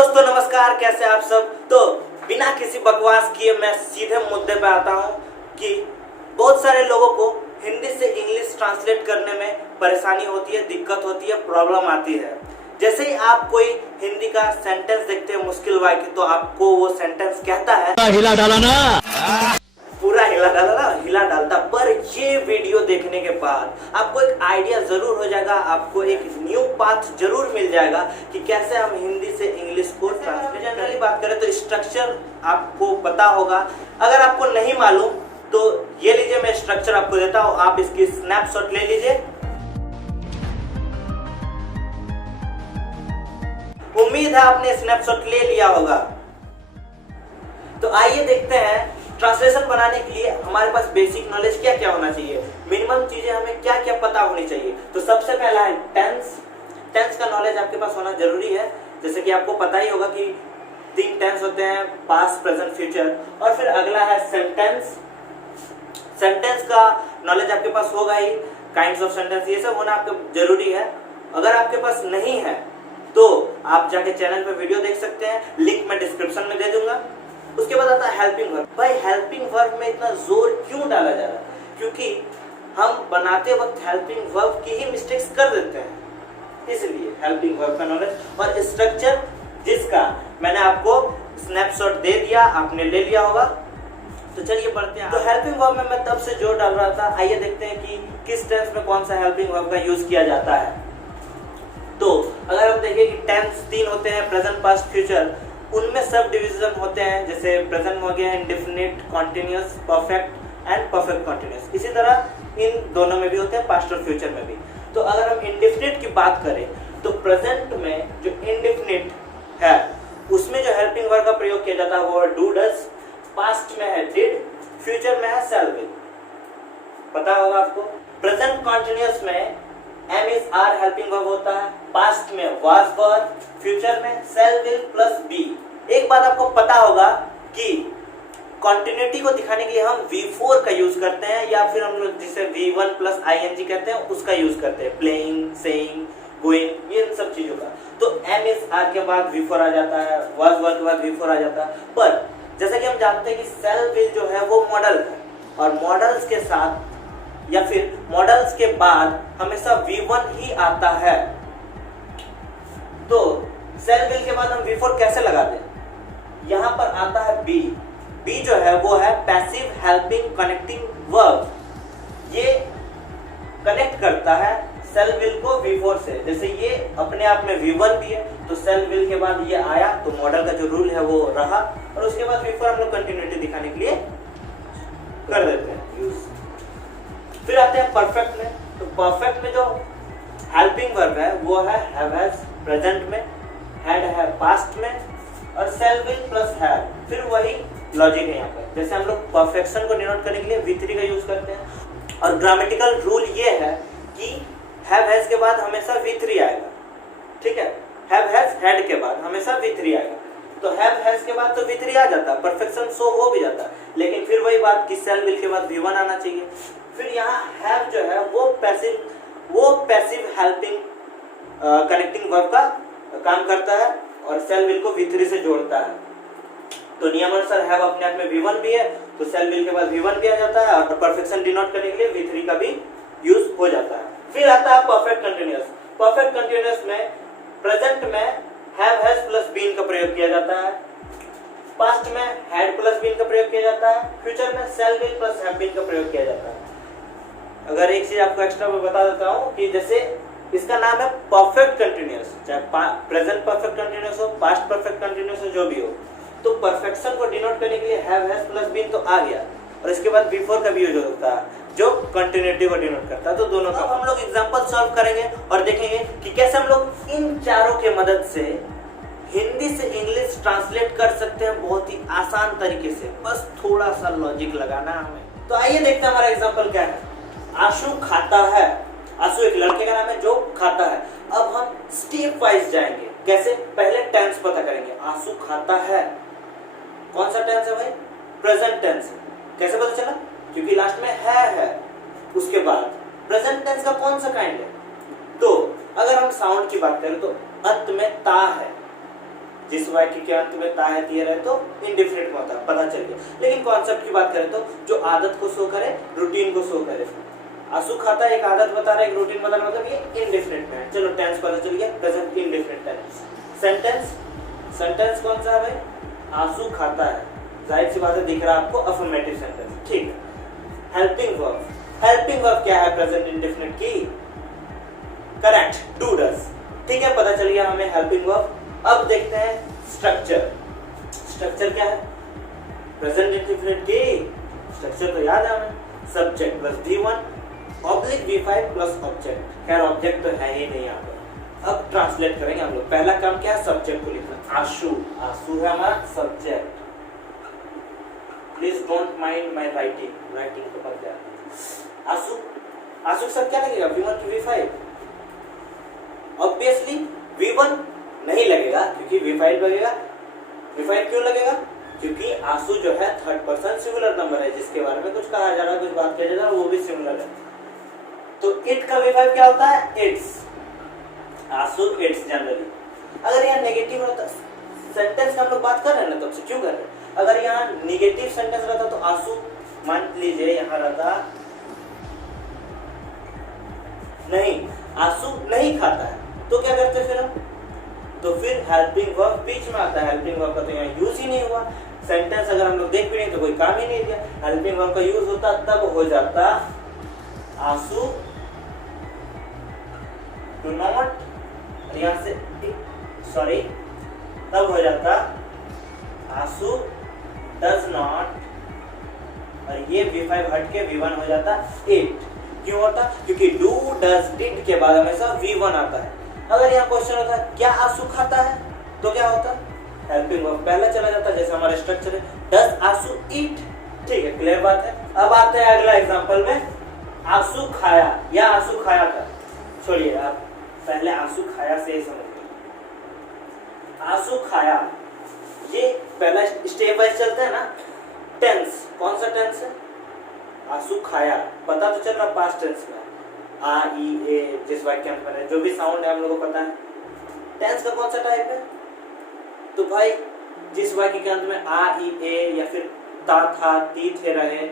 दोस्तों नमस्कार, कैसे आप सब। तो बिना किसी बकवास किए मैं सीधे मुद्दे पे आता हूँ कि बहुत सारे लोगों को हिंदी से इंग्लिश ट्रांसलेट करने में परेशानी होती है, दिक्कत होती है, प्रॉब्लम आती है। जैसे ही आप कोई हिंदी का सेंटेंस देखते हैं मुश्किल वाक्य, तो आपको वो सेंटेंस कहता है हिला डाला ना, पूरा हिला डालता। पर ये वीडियो देखने के बाद आपको एक आइडिया जरूर हो जाएगा, आपको एक न्यू पाथ जरूर मिल जाएगा कि कैसे हम हिंदी से इंग्लिश को ट्रांसलेट। जनरली बात करें तो स्ट्रक्चर आपको पता होगा। अगर आपको नहीं मालूम तो ये लीजिए, मैं स्ट्रक्चर आपको देता हूँ, आप इसकी स्नैपशॉट ले लीजिए। उम्मीद है आपने स्नैपशॉट ले लिया होगा। तो आइए देखते हैं ट्रांसलेशन बनाने के लिए हमारे पास बेसिक नॉलेज क्या क्या होना चाहिए, मिनिमम चीजें हमें क्या क्या पता होनी चाहिए। तो सबसे पहला है टेंस का नॉलेज आपके पास होना जरूरी है। जैसे कि आपको पता ही होगा कि 3 टेंस होते हैं, पास्ट, प्रेजेंट, फ्यूचर। और फिर अगला है सेंटेंस का नॉलेज आपके पास होगा ही, काइंड्स ऑफ सेंटेंस, ये सब होना आपको जरूरी है। अगर आपके पास नहीं है तो आप जाके चैनल पे वीडियो देख सकते हैं, लिंक मैं डिस्क्रिप्शन में दे दूंगा। उसके बाद आता है हेल्पिंग वर्ब। भाई हेल्पिंग वर्ब में इतना जोर क्यों डाला जा रहा है? क्योंकि हम बनाते वक्त हेल्पिंग वर्ब की ही मिस्टेक्स कर देते हैं, इसलिए हेल्पिंग वर्ब का नॉलेज। और स्ट्रक्चर जिसका मैंने आपको स्नैपशॉट दे दिया, आपने ले लिया होगा। तो चलिए बढ़ते हैं। तो हेल्पिंग वर्ब में मैं तब से जोर डाल रहा था। आइए देखते हैं कि किस टेंस में कौन सा हेल्पिंग वर्ब का यूज किया जाता है। तो अगर हम देखें कि टेंस 3 होते हैं, प्रेजेंट, पास्ट, फ्यूचर। उनमें सब डिवीजन होते हैं, जैसे प्रेजेंट हो गया indefinite, continuous, perfect and perfect continuous. इसी तरह इन दोनों में भी होते हैं, पास्ट और फ्यूचर में भी। तो अगर हम इंडेफिनिट की बात करें तो प्रेजेंट में जो इंडेफिनिट है उसमें जो हेल्पिंग वर्ब का प्रयोग किया जाता है वो डू, डज। पास्ट में है डिड, फ्यूचर में है शैल, विल। पता होगा आपको। प्रेजेंट कॉन्टिन्यूअस में am is are helping verb होता है, पास्ट में वाज वर, फ्यूचर में शैल, विल प्लस बी। एक बात आपको पता होगा कि कॉन्टिन्यूटी को दिखाने के लिए हम V4 का यूज करते हैं, या फिर हम लोग जिसे V1 प्लस ing कहते हैं उसका यूज करते हैं, प्लेइंग, सेइंग, गोइंग, इन सब चीजों का। तो एम इज आर के बाद V4 आ जाता है, वाज वर के बाद V4 आ जाता है। पर जैसा कि हम जानते हैं कि शैल, विल जो है वो मॉडल है, और मॉडल्स के साथ या फिर मॉडल्स के बाद हमेशा V1 ही आता है। तो शैल, विल के बाद हम V4 कैसे लगा दें? यहां पर आता है बी जो है वो है पैसिव हेल्पिंग कनेक्टिंग वर्ब। ये कनेक्ट करता है शैल, विल को V4 से। जैसे ये अपने आप में V1 भी है, तो शैल, विल के बाद ये आया तो मॉडल का जो रूल है वो रहा, और उसके बाद V4 हम लोग कंटिन्यूटी दिखाने के लिए कर देते हैं यूज। फिर आते हैं परफेक्ट में। तो परफेक्ट में जो हेल्पिंग वर्ब है वो है हैव, हैज प्रेजेंट में, हैड है पास्ट में, और शैल, विल प्लस हैव। फिर वही लॉजिक है यहाँ पर। जैसे हम लोग परफेक्शन को डिनोट करने के लिए V3 का यूज करते हैं, और ग्रामेटिकल रूल ये है कि हैव, हैज के बाद हमेशा V3 आएगा। ठीक है, हैव, हैज, हैड के बाद हमेशा V3 आएगा। तो हैव, हैज के बाद तो V3 आ जाता है, परफेक्शन शो हो भी जाता है। लेकिन फिर वही बात कि शैल, विल के बाद V1 आना चाहिए। फिर यहाँ हैव जो है वो पैसिव हेल्पिंग कनेक्टिंग वर्ब का काम करता है, और शैल, विल को V3 से जोड़ता है। तो नियमानुसार हैव अपने आप में V1 भी है, तो शैल, विल के बाद V1 भी आ जाता है, और परफेक्शन डिनोट करने के लिए V3 का भी यूज हो जाता है। फिर आता है परफेक्ट कंटिन्यूअस। परफेक्ट कंटिन्यूअस में प्रेजेंट में हैव, हैज प्लस बीन का प्रयोग किया जाता है, पास्ट में हैड प्लस बीन का प्रयोग किया जाता है, फ्यूचर में शैल, विल प्लस हैव बीन का प्रयोग किया जाता है। अगर एक चीज आपको एक्स्ट्रा मैं बता देता हूँ कि जैसे इसका नाम है परफेक्ट कंटिन्यूअस, चाहे प्रेजेंट परफेक्ट कंटिन्यूअस हो, पास्ट परफेक्ट कंटिन्यूअस हो, जो भी हो। तो परफेक्शन को डिनोट करने के लिए हैव, हैज प्लस बीन तो आ गया, और इसके बाद V4 का भी यूज होता है जो कंटिन्यूटी को डिनोट करता है। तो दोनों का हम लोग एग्जांपल सॉल्व करेंगे और देखेंगे कि कैसे हम लोग इन चारों के मदद से हिंदी से इंग्लिश ट्रांसलेट कर सकते हैं बहुत ही आसान तरीके से। बस थोड़ा सा लॉजिक लगाना है हमें। तो आइए देखते हैं हमारा एग्जांपल क्या है। आशु खाता है। आशु एक लड़के का नाम है जो खाता है। अब हम स्टेप वाइज जाएंगे। कैसे? पहले टेंस पता करेंगे। आशु खाता है, कौन सा टेंस है भाई? Present tense. कैसे पता चला? क्योंकि लास्ट में है। उसके बाद प्रेजेंट टेंस का कौन सा काइंड है? तो अगर हम साउंड की बात करें तो अंत में ता है, जिस वाक्य के अंत में ता है ती रहे तो इंडेफिनिट में होता है, पता चल गया। लेकिन कॉन्सेप्ट की बात करें तो जो आदत को शो करे, रूटीन को शो करे। आंसू खाता है एक आदत बता रहा है, एक रूटीन बता रहा है, मतलब ये इंडेफिनिट में है। चलो टेंस पता चल गया, प्रेजेंट इंडेफिनिट टेंस। सेंटेंस कौन सा है भाई? आंसू खाता है, जाहिर सी बात है दिख रहा है आपको, अफर्मेटिव सेंटेंस, ठीक है। हेल्पिंग वर्ब क्या है प्रेजेंट इंडेफिनिट की? करेक्ट, डू डज, ठीक है, पता चल गया हमें हेल्पिंग वर्ब। अब देखते हैं स्ट्रक्चर क्या है प्रेजेंट इंडेफिनिट की? स्ट्रक्चर तो याद है हमें, subject plus V1 oblique V5 plus object. खैर ऑब्जेक्ट तो है ही नहीं यहाँ पर। अब ट्रांसलेट करेंगे हम लोग। पहला काम क्या है? सब्जेक्ट को लिखना। आंसू है हमारा subject. Please don't mind my writing तो पता है। आंसू के साथ क्या लगेगा? V1 की V5। ऑब्वियसली V1 नहीं लगेगा क्योंकि V5 लगेगा। V5 क्यों लगेगा? क्योंकि आंसू जो है थर्ड पर्सन सिंगुलर नंबर है, जिसके बारे में कुछ कहा जा रहा है, कुछ बात किया जा रहा है, वो भी सिंगुलर है। तो इट का V5 क्या होता है? इट्स। आंसू इट्स जनरली। अगर यहाँ नेगेटिव होता, सेंटेंस का हम लोग बात कर रहे हैं ना, तब से क्यों कर रहे हैं? अगर यहाँ नेगेटिव सेंटेंस रहता तो आंसू, मान लीजिए यहाँ रहता नहीं, आंसू नहीं खाता है, तो क्या करते फिर हम? तो फिर हेल्पिंग वर्ब बीच में आता है। हेल्पिंग वर्ब का तो यहाँ यूज ही नहीं हुआ। सेंटेंस अगर हम लोग देख भी नहीं तो कोई काम ही नहीं दिया। हेल्पिंग वर्ब का यूज होता तब हो जाता आंसू डू नॉट, यहाँ से सॉरी, तब हो जाता आंसू डज नॉट, और ये V5 हट के V1 हो जाता इट। क्यों होता? क्योंकि डू डज डिड के बाद हमेशा V1 आता है। अगर यहाँ क्वेश्चन होता है क्या आंसू खाता है, तो क्या होता? हेल्पिंग वर्ब पहले चला जाता, जैसे हमारा स्ट्रक्चर है डज आंसू ईट। ठीक है, क्लियर बात है। अब आते हैं अगला एग्जांपल में, आंसू खाया या आंसू खाया था। छोड़िए, आप पहले आंसू खाया से ही समझिए। आंसू खाया, ये पहला स्टेप वाइज चलता है ना। टेंस कौन सा टेंस है? आंसू खाया, पता तो चल रहा पास्ट टेंस में, आ ई ए, जिस वाक्य में जो भी साउंड है हम लोगों को पता है। टेंस का कौन सा टाइप है? तो भाई जिस वाक्य के अंत में आ ई ए या फिर ता था ती थे रहे,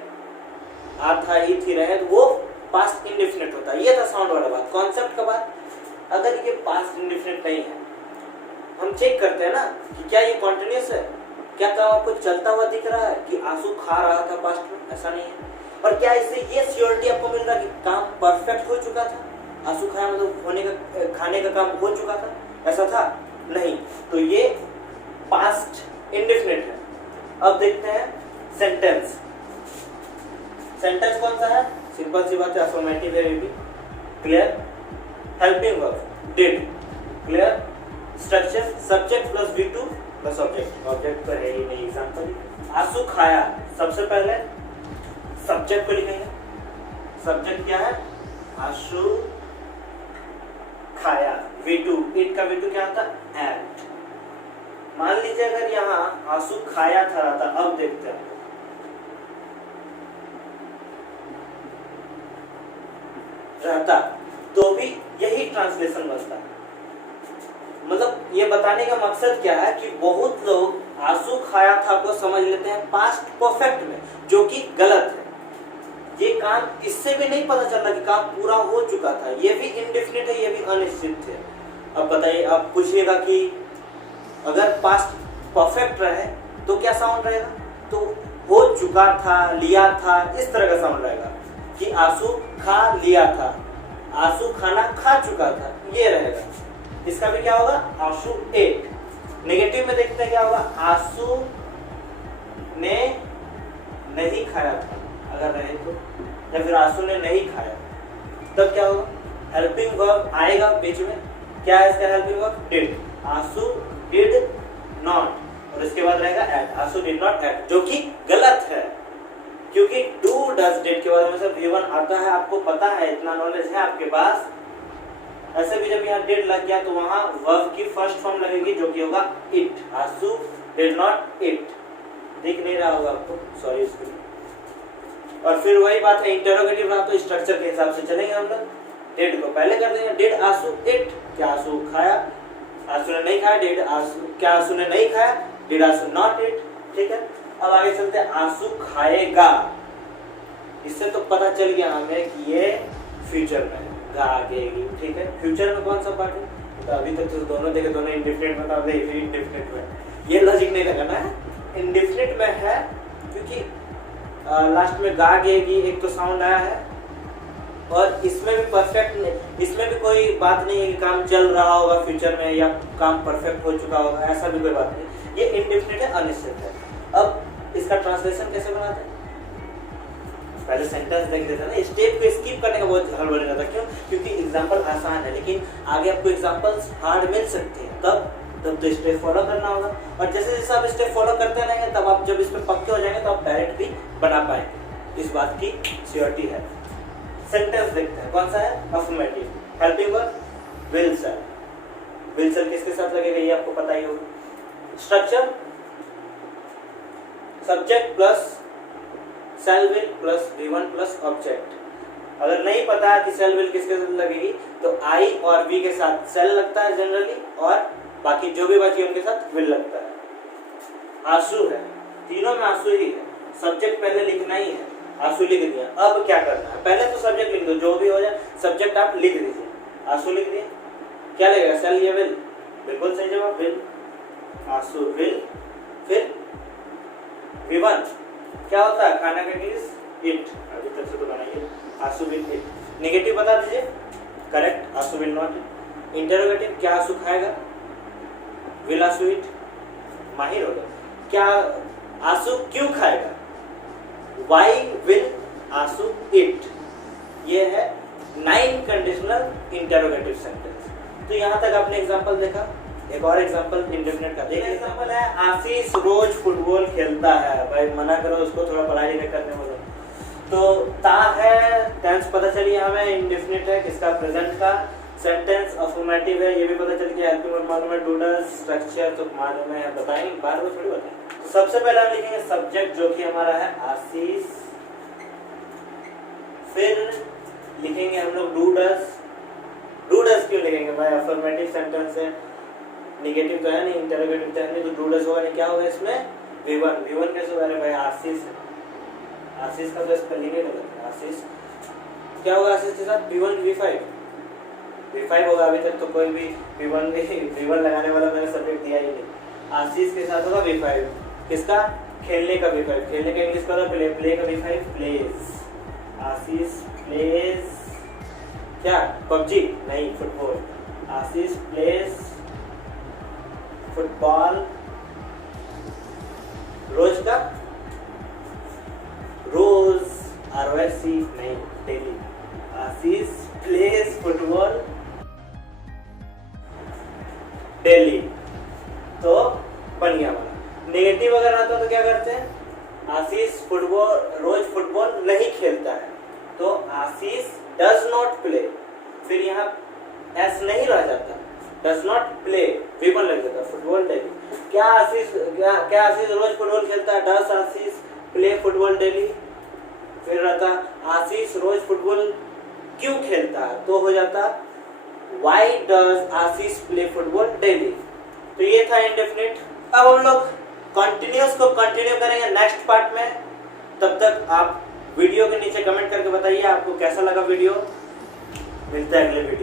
आ था ई थी रहे, तो वो पास्ट इंडेफिनिट होता है। ये था साउंड वाला बात, कॉन्सेप्ट का बात। अगर ये पास्ट इंडेफिनिट नहीं है, हम चेक करते हैं ना कि क्या ये कॉन्टिन्यूस है, क्या काम आपको चलता हुआ दिख रहा है कि आंसू खा रहा था पास्ट में? ऐसा नहीं है। और क्या इससे ये श्योरिटी आपको मिल रहा है कि काम परफेक्ट हो चुका था? आंसू खाया मतलब खाने का काम हो चुका था, ऐसा था? नहीं। तो ये पास्ट इंडेफिनिट है। अब देखते हैं सेंटेंस कौन सा है? सिंपल सी बात है, अफर्मेटिव है, भी clear. Helping verb did, clear. Structure subject plus V2 plus object. Object तो है ही नहीं एग्जांपल। आंसू खाया, सबसे पहले सब्जेक्ट को लिखेंगे। सब्जेक्ट क्या है? आंसू खाया। V2, इट का V2 क्या होता है? एट। मान लीजिए अगर यहाँ आंसू खाया था रहता, अब देखते हैं रहता, तो भी यही ट्रांसलेशन बनता है। मतलब ये बताने का मकसद क्या है कि बहुत लोग आंसू खाया था को समझ लेते हैं पास्ट परफेक्ट में, जो कि गलत है। ये काम इससे भी नहीं पता चल रहा कि काम पूरा हो चुका था। ये भी इंडेफिनिट है, ये भी अनिश्चित है। अब बताइए, आप पूछिएगा कि अगर पास्ट परफेक्ट रहे तो क्या साउंड रहेगा? तो हो चुका था, लिया था, इस तरह का साउंड रहेगा कि आंसू खा लिया था, आंसू खाना खा चुका था, ये रहेगा। इसका भी क्या होगा? आंसू एट। नेगेटिव में देखते हैं क्या होगा? आंसू ने नहीं खाया था, अगर रहे तो, या फिर आंसू ने नहीं खाया, तब क्या होगा? हेल्पिंग वर्ब आएगा बीच में। क्या है इसका हेल्पिंग वर्ब? डिड। आंसू डिड नॉट, और इसके बाद रहेगा एट। आंसू डिड नॉट एट, जो कि गलत है, क्योंकि डू डज डिड के बाद हमेशा V1 आता है। आपको पता है, इतना नॉलेज है आपके पास। ऐसे भी जब यहाँ डिड लग गया तो वहां वर्ब की फर्स्ट फॉर्म लगेगी, जो कि होगा इट। आंसू डिड नॉट इट। दिख नहीं रहा होगा आपको, सॉरी इसके लिए। और फिर वही बात है, इंटरोगेटिव रहा तो स्ट्रक्चर के हिसाब से चलेंगे हम लोग। डिड को पहले कर देंगे, डिड आंसू इट, क्या आंसू खाया? आसू ने नहीं खाया, डिड आसू, क्या आसू ने नहीं खाया, डिड आसू नॉट ईट। ठीक है, अब आगे चलते हैं, आसू खाएगा। इससे तो पता चल गया हमें कि ये फ्यूचर में गा आगेगी। ठीक है, फ्यूचर में कौन सा पार्ट है, तो अभी तक तो दोनों देखे, दोनों इंडिफिनिट में था, अभी इंडिफिनिट में। ये लॉजिक नहीं लगाना है, इंडिफिनिट में है क्योंकि लास्ट में गा आगेगी एक तो साउंड आया है, और इसमें भी परफेक्ट नहीं, इसमें भी कोई बात नहीं है कि काम चल रहा होगा फ्यूचर में या काम परफेक्ट हो चुका होगा, ऐसा भी कोई बात नहीं। ये इंडेफिनिट है, अनिश्चित है। अब इसका ट्रांसलेशन कैसे बनाते हैं, पहले सेंटेंस देख लेते हैं ना, स्टेप को स्किप करने का बहुत हड़बड़ी रहता है। क्यों? क्योंकि एग्जांपल आसान है, लेकिन आगे आपको एग्जांपल्स हार्ड मिल सकते हैं, तब तो स्टेप फॉलो करना होगा। और जैसे जैसे आप स्टेप फॉलो करते रहेंगे, तब आप जब इस पे पक्के हो जाएंगे तो आप डायरेक्ट भी बना पाएंगे, इस बात की श्योरिटी है। सेंटेंस देखते हैं, कौन सा है, affirmative. Helping verb will sir, will sir किसके साथ लगेगा ये आपको पता ही होगा। Structure subject plus shall will plus V1 plus object. अगर नहीं पता कि सेल विल किसके साथ लगेगी तो आई और वी के साथ सेल लगता है जनरली, और बाकी जो भी बची उनके साथ विल लगता है। आंसू है, तीनों में आंसू ही है, सब्जेक्ट पहले लिखना ही है, आंसू लिख दिया। अब क्या करना है, पहले तो सब्जेक्ट लिख दो, जो भी हो जाए सब्जेक्ट आप लिख दीजिए। आंसू लिख दिए, क्या लगेगा, सेल या विल, बिल्कुल सही जवाब विल। आंसू विल, फिर V1 क्या होता है, खाना का इंग्लिश इट, अभी तक से तो बनाइए, आंसू विल इट। नेगेटिव बता दीजिए, करेक्ट, आंसू विल नॉट इट। इंटरोगेटिव, क्या आंसू खाएगा, विल आंसू इट, माहिर हो गया। क्या आंसू क्यों खाएगा, Why will आंसू इट। ये है 9 कंडीशनल इंटरोगेटिव सेंटेंस। तो यहाँ तक आपने एग्जांपल देखा, एक और एग्जांपल इंडेफिनिट का देखिए। एग्जांपल है, आशीष रोज फुटबॉल खेलता है। भाई मना करो उसको, थोड़ा पढ़ाई लिखाई करने बोलो। तो ता है, टेंस पता चली हमें, इंडेफिनिट है, किसका, प्रेजेंट का। सेंटेंस अफर्मेटिव है, ये भी पता चल गया। हेल्पिंग वर्ब मालूम है, डू डज, स्ट्रक्चर तो मालूम है, बताएंगे बार बार थोड़ी बताएंगे। तो सबसे पहले हम लिखेंगे सब्जेक्ट, जो कि हमारा है आशीष। फिर लिखेंगे हम लोग डू डज। डू डज क्यों लिखेंगे भाई, अफर्मेटिव सेंटेंस है, नेगेटिव तो है नहीं, इंटरोगेटिव तो है नहीं, तो डू डज होगा नहीं, क्या होगा इसमें, V1। V1 कैसे होगा, भाई आशीष, आशीष का तो स्पेलिंग ही गलत है, आशीष क्या होगा, आशीष के साथ V1 V5 होगा। अभी तक तो कोई भी V1 लगाने वाला मैंने सब्जेक्ट दिया ही नहीं। आशीष के साथ होगा V5, किसका, खेलने का V5, खेलने का इंग्लिश का प्ले, प्ले का V5 प्लेज। आशीष प्लेज क्या, पबजी नहीं, फुटबॉल। आशीष प्लेज फुटबॉल, रोज का रोज, ROC नहीं, डेली। आशीष प्लेज फुटबॉल डेली, तो बन गया हमारा। नेगेटिव अगर आता तो क्या करते हैं, आशीष फुटबॉल रोज फुटबॉल नहीं खेलता है, तो आशीष डज नॉट प्ले, फिर यहाँ एस नहीं रह जाता, डज नॉट प्ले, V1 लग जाता, फुटबॉल डेली। क्या आशीष रोज फुटबॉल खेलता है, does Ashish play football daily. फिर रहता आशीष रोज फुटबॉल क्यों खेलता है, तो हो जाता Why does Ashish play football daily. तो ये था इंडेफिनिट। अब हम लोग कंटिन्यूअस को कंटिन्यू करेंगे नेक्स्ट पार्ट में। तब तक आप वीडियो के नीचे कमेंट करके बताइए आपको कैसा लगा वीडियो। मिलता है अगले वीडियो।